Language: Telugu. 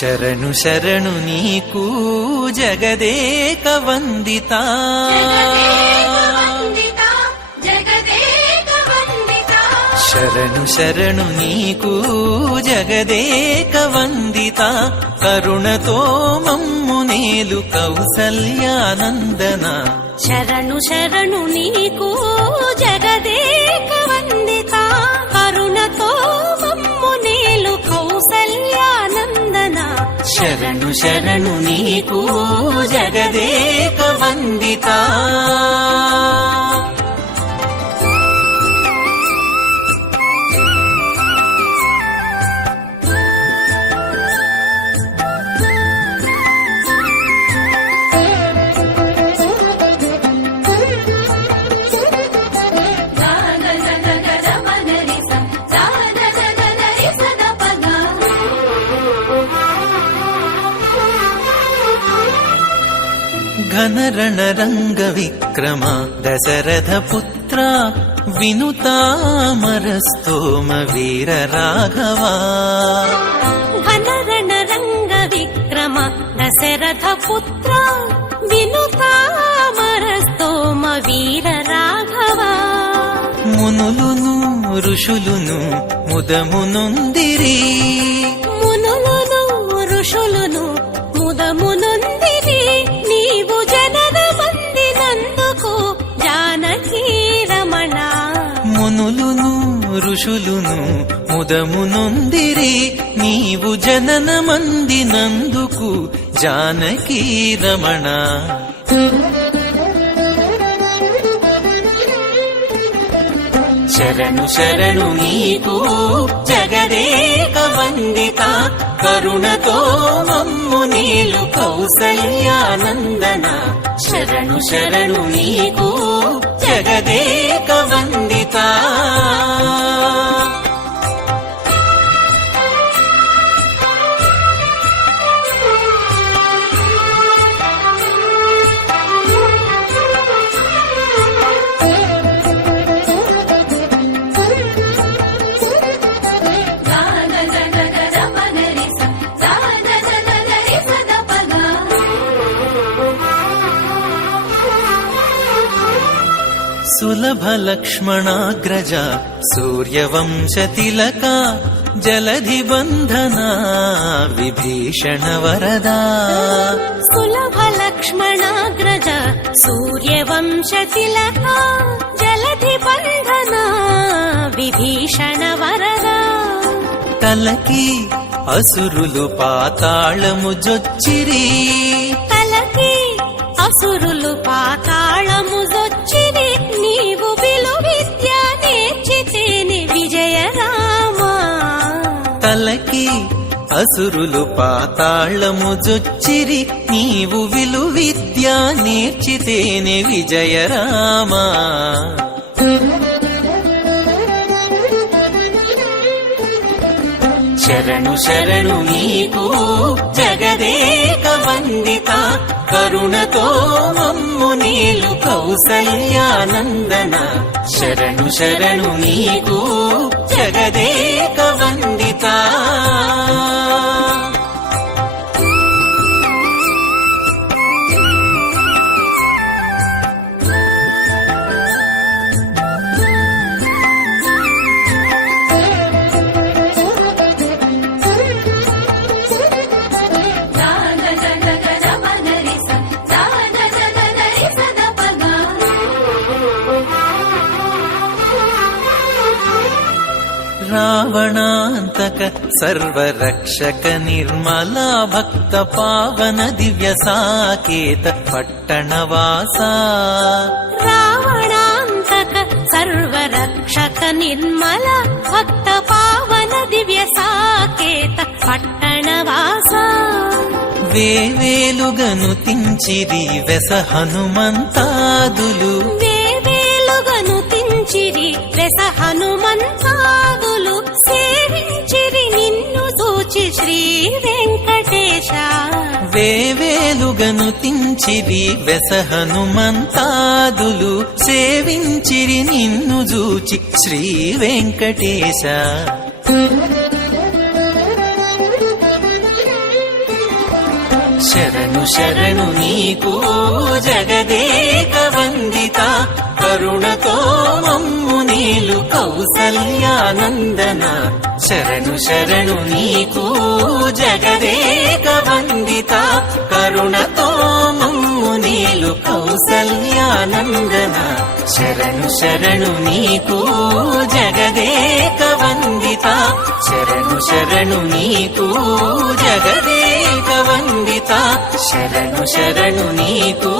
శరణు శరణు నీకు జగదేక వందిత. శరణు శరణు నీకు జగదేక వందిత. కరుణతో మమ్ము నేలు కౌసల్యానందన. శరణు శరణు నీకు జగదేక వందిత. కరుణతో కౌసల్యానందన శరణు శరణు నీకు జగదేక వందిత. ఘనరణ విక్రమ దశరథ పుత్ర వినుతామరస్తోమ వీర రాఘవా ఘనరణ రంగ విక్రమ దశరథ పుత్ర వినుతామరస్తోమ వీర రాఘవ మునులును ఋషులును ముదమునుందిరి. ఋషులును ముదమునొందిరి నీవు జనన మందినందుకు జానకీ రమణ. శరణు శరణు నీకు జగదేక వందిత కరుణతో మమ్ము నీలు కౌసల్యానందన. శరణు శరణు నీకు జగదేక సులభ లక్ష్మణాగ్రజ సూర్యవంశ తిలక జలధి బంధన విభీషణ వరదా సులభ లక్ష్మణాగ్రజ సూర్యవంశ తిలక జలధి బంధన విభీషణ తలకి అసురులు పాతాళము జొచ్చిరి. నీవు విలు విద్య నేర్చితేనే విజయరామా. శరణు శరణు నీకు జగదేక వందిత. కరుణతో మమ్ము నీలు కౌసల్యానందన. శరణు శరణు నీకు జగదేక వందిత రావణాంతక సర్వరక్షక నిర్మలా భక్త పావన దివ్య సాకేత పట్టణవాస రావణాంతక సర్వరక్షక నిర్మల భక్త పావన దివ్య సాకేత పట్టణవాస వేవేలుగను తించిరి వెస హనుమంతాదులు మేలుగను తించిరి వెస హనుమంతాదులు సేవించిరి నిన్ను జూచి శ్రీ వెంకటేశ. శరణు శరణు నీకు జగదేక వందిత కరుణతో మమ్ము కౌసల్యానందన. శరణు శరణు నీకు జగదేక వందిత కరుణతో మమ్ము నీలు కౌసల్యానందన. శరణు శరణు నీకు జగదేక వందిత శరణు శరణు నీకు జగదేక వందిత శరణు శరణు నీకు